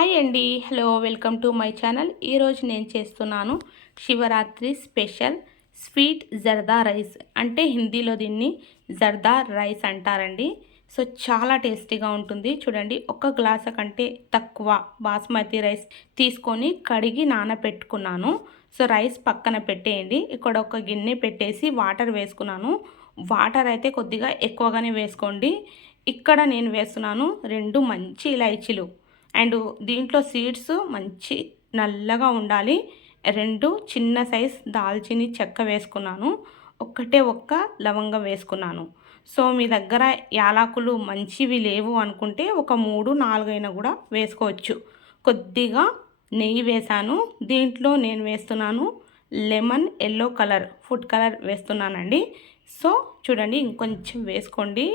Hi అండి. Hello welcome to my channel. ఈరోజు నేను చేస్తున్నాను Shivaratri special sweet zarda rice. అంటే హిందీలో దీన్ని జర్దా రైస్ అంటారండి. సో చాలా టేస్టీగా ఉంటుంది. చూడండి ఒక గ్లాస్ కంటే తక్కువ బాస్మతి రైస్ తీసుకొని కడిగి నానబెట్టుకున్నాను సో రైస్ పక్కన పెట్టేయండి. ఇక్కడ ఒక గిన్నె పెట్టేసి వాటర్ వేసుకున్నాను. వాటర్ అయితే కొద్దిగా ఎక్కువగానే వేసుకోండి. ఇక్కడ నేను వేస్తున్నాను రెండు మంచి ఇలాచీలు అండ్ దీంట్లో సీడ్స్ మంచి నల్లగా ఉండాలి. రెండు చిన్న సైజ్ దాల్చిని చెక్క వేసుకున్నాను. ఒక్కటే ఒక్క లవంగం వేసుకున్నాను. సో మీ దగ్గర యాలకులు మంచివి లేవు అనుకుంటే ఒక మూడు నాలుగైనా కూడా వేసుకోవచ్చు. కొద్దిగా నెయ్యి వేసాను దీంట్లో నేను వేస్తున్నాను lemon yellow colour food colour వేస్తున్నానండి. సో చూడండి ఇంకొంచెం వేసుకోండి.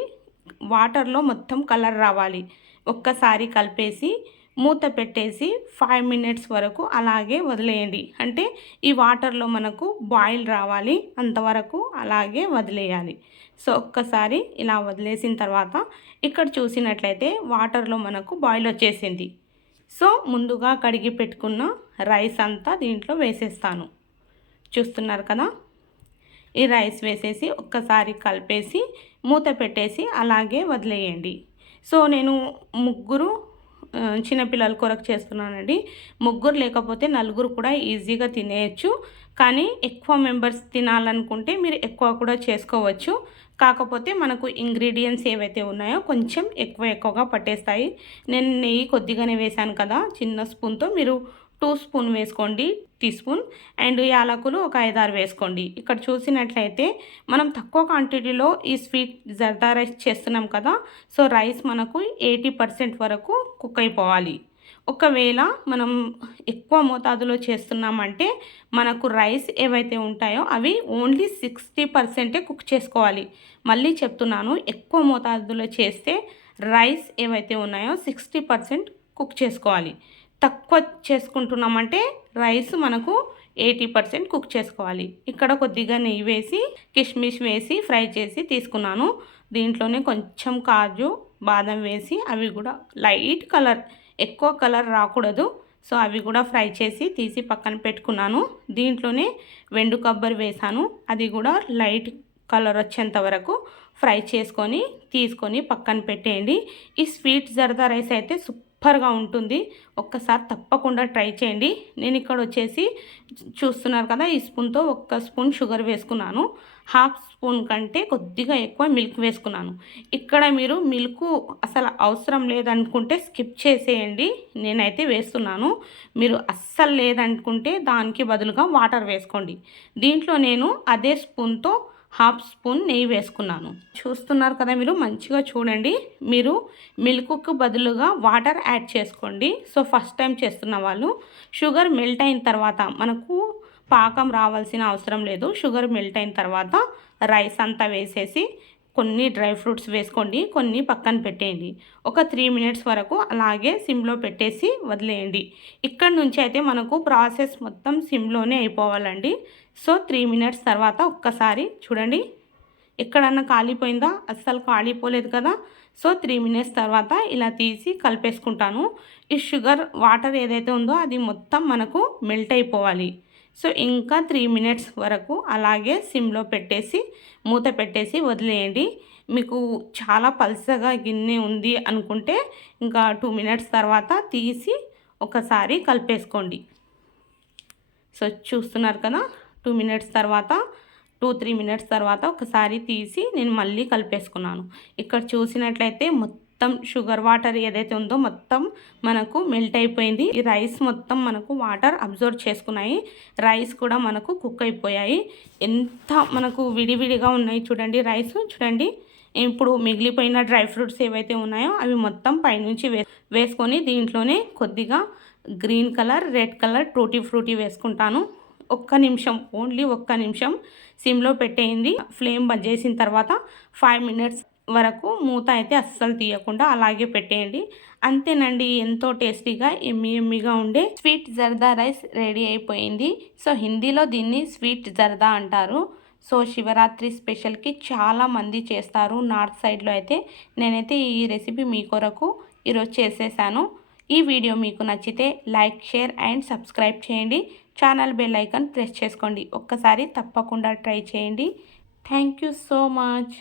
వాటర్లో మొత్తం కలర్ రావాలి. ఒక్కసారి కలిపేసి మూత పెట్టేసి ఫైవ్ మినిట్స్ వరకు అలాగే వదిలేయండి. అంటే ఈ వాటర్లో మనకు బాయిల్ రావాలి అంతవరకు అలాగే వదిలేయాలి. సో ఒక్కసారి ఇలా వదిలేసిన తర్వాత ఇక్కడ చూసినట్లయితే వాటర్లో మనకు బాయిల్ వచ్చేసింది. సో ముందుగా కడిగి పెట్టుకున్న రైస్ అంతా దీంట్లో వేసేస్తాను. చూస్తున్నారు కదా? ఈ రైస్ వేసేసి ఒక్కసారి కలిపేసి మూత పెట్టేసి అలాగే వదిలేయండి. సో నేను ముగ్గురు చిన్నపిల్లల కొరకు చేస్తున్నానండి. ముగ్గురు లేకపోతే నలుగురు కూడా ఈజీగా తినేయచ్చు. కానీ ఎక్కువ మెంబర్స్ తినాలనుకుంటే మీరు ఎక్కువ కూడా చేసుకోవచ్చు. కాకపోతే మనకు ఇంగ్రీడియంట్స్ ఏవైతే ఉన్నాయో కొంచెం ఎక్కువ ఎక్కువగా పట్టేస్తాయి. నేను నెయ్యి కొద్దిగానే వేశాను కదా చిన్న స్పూన్తో మీరు టూ స్పూన్ వేసుకోండి టీ స్పూన్. అండ్ యాలకులు ఒక ఐదారు వేసుకోండి. ఇక్కడ చూసినట్లయితే మనం తక్కువ క్వాంటిటీలో ఈ స్వీట్ జర్దా రైస్ చేస్తున్నాం కదా సో రైస్ మనకు ఎయిటీ పర్సెంట్ వరకు కుక్ అయిపోవాలి. ఒకవేళ మనం ఎక్కువ మోతాదులో చేస్తున్నామంటే మనకు రైస్ ఏవైతే ఉంటాయో అవి ఓన్లీ సిక్స్టీ పర్సెంటే కుక్ చేసుకోవాలి. మళ్ళీ చెప్తున్నాను ఎక్కువ మోతాదులో చేస్తే రైస్ ఏవైతే ఉన్నాయో సిక్స్టీ పర్సెంట్ కుక్ చేసుకోవాలి. తక్కువ చేసుకుంటున్నామంటే రైస్ మనకు ఎయిటీ పర్సెంట్ కుక్ చేసుకోవాలి. ఇక్కడ కొద్దిగా నెయ్యి వేసి కిష్మిష్ వేసి ఫ్రై చేసి తీసుకున్నాను. దీంట్లోనే కొంచెం కాజు బాదం వేసి అవి కూడా లైట్ కలర్ ఎక్కువ కలర్ రాకూడదు. సో అవి కూడా ఫ్రై చేసి తీసి పక్కన పెట్టుకున్నాను. దీంట్లోనే వెండు కొబ్బరి వేసాను. అది కూడా లైట్ కలర్ వచ్చేంత వరకు ఫ్రై చేసుకొని తీసుకొని పక్కన పెట్టేయండి. ఈ స్వీట్ జరదా రైస్ అయితే సూపర్గా ఉంటుంది. ఒక్కసారి తప్పకుండా ట్రై చేయండి. నేను ఇక్కడ వచ్చేసి చూస్తున్నారు కదా ఈ స్పూన్తో ఒక్క స్పూన్ షుగర్ వేసుకున్నాను. హాఫ్ స్పూన్ కంటే కొద్దిగా ఎక్కువ మిల్క్ వేసుకున్నాను. ఇక్కడ మీరు మిల్క్ అసలు అవసరం లేదనుకుంటే స్కిప్ చేసేయండి. నేనైతే వేస్తున్నాను. మీరు అస్సలు లేదనుకుంటే దానికి బదులుగా వాటర్ వేసుకోండి. దీంట్లో నేను అదే స్పూన్తో హాఫ్ స్పూన్ నెయ్యి వేసుకున్నాను. చూస్తున్నారు కదా మీరు మంచిగా చూడండి. మీరు మిల్క్కు బదులుగా వాటర్ యాడ్ చేసుకోండి. సో ఫస్ట్ టైం చేస్తున్న వాళ్ళు షుగర్ మెల్ట్ అయిన తర్వాత మనకు పాకం రావాల్సిన అవసరం లేదు. షుగర్ మెల్ట్ అయిన తర్వాత రైస్ అంతా వేసేసి కొన్ని డ్రై ఫ్రూట్స్ వేసుకోండి కొన్ని పక్కన పెట్టేయండి. ఒక త్రీ మినిట్స్ వరకు అలాగే సిమ్లో పెట్టేసి వదిలేయండి. ఇక్కడ నుంచి అయితే మనకు ప్రాసెస్ మొత్తం సిమ్లోనే అయిపోవాలండి. సో త్రీ మినిట్స్ తర్వాత ఒక్కసారి చూడండి. ఎక్కడన్నా కాలిపోయిందా? అస్సలు కాలిపోలేదు కదా? సో త్రీ మినిట్స్ తర్వాత ఇలా తీసి కలిపేసుకుంటాను. ఈ షుగర్ వాటర్ ఏదైతే ఉందో అది మొత్తం మనకు మెల్ట్ అయిపోవాలి. సో ఇంకా త్రీ మినిట్స్ వరకు అలాగే సిమ్లో పెట్టేసి మూత పెట్టేసి వదిలేయండి. మీకు చాలా పల్సగా గిన్నె ఉంది అనుకుంటే ఇంకా టూ మినిట్స్ తర్వాత తీసి ఒకసారి కలిపేసుకోండి. సో చూస్తున్నారు కదా టూ మినిట్స్ తర్వాత టూ త్రీ మినిట్స్ తర్వాత ఒకసారి తీసి నేను మళ్ళీ కలిపేసుకున్నాను. ఇక్కడ చూసినట్లయితే మొత్తం మొత్తం షుగర్ వాటర్ ఏదైతే ఉందో మొత్తం మనకు మెల్ట్ అయిపోయింది. ఈ రైస్ మొత్తం మనకు వాటర్ అబ్జర్వ్ చేసుకున్నాయి. రైస్ కూడా మనకు కుక్ అయిపోయాయి. ఎంత మనకు విడివిడిగా ఉన్నాయి చూడండి రైస్ చూడండి. ఇప్పుడు మిగిలిపోయిన డ్రై ఫ్రూట్స్ ఏవైతే ఉన్నాయో అవి మొత్తం పైనుంచి వే వేసుకొని దీంట్లోనే కొద్దిగా green colour red colour tutti frutti వేసుకుంటాను. ఒక్క నిమిషం ఓన్లీ ఒక్క నిమిషం సిమ్లో పెట్టేయింది ఫ్లేమ్ బంద్ చేసిన తర్వాత ఫైవ్ మినిట్స్ వరకు మూత అయితే అస్సలు తీయకుండా అలాగే పెట్టేయండి. అంతేనండి ఎంతో టేస్టీగా ఎమ్మి ఎమ్మిగా ఉండే స్వీట్ జర్దా రైస్ రెడీ అయిపోయింది. సో హిందీలో దీన్ని స్వీట్ జర్దా అంటారు. సో శివరాత్రి స్పెషల్కి చాలా మంది చేస్తారు. నార్త్ సైడ్లో అయితే నేనైతే ఈ రెసిపీ మీ కొరకు ఈరోజు చేసేసాను. ఈ వీడియో మీకు నచ్చితే లైక్ షేర్ అండ్ సబ్స్క్రైబ్ చేయండి. ఛానల్ బెల్ ఐకాన్ ప్రెస్ చేసుకోండి. ఒక్కసారి తప్పకుండా ట్రై చేయండి. Thank you so much.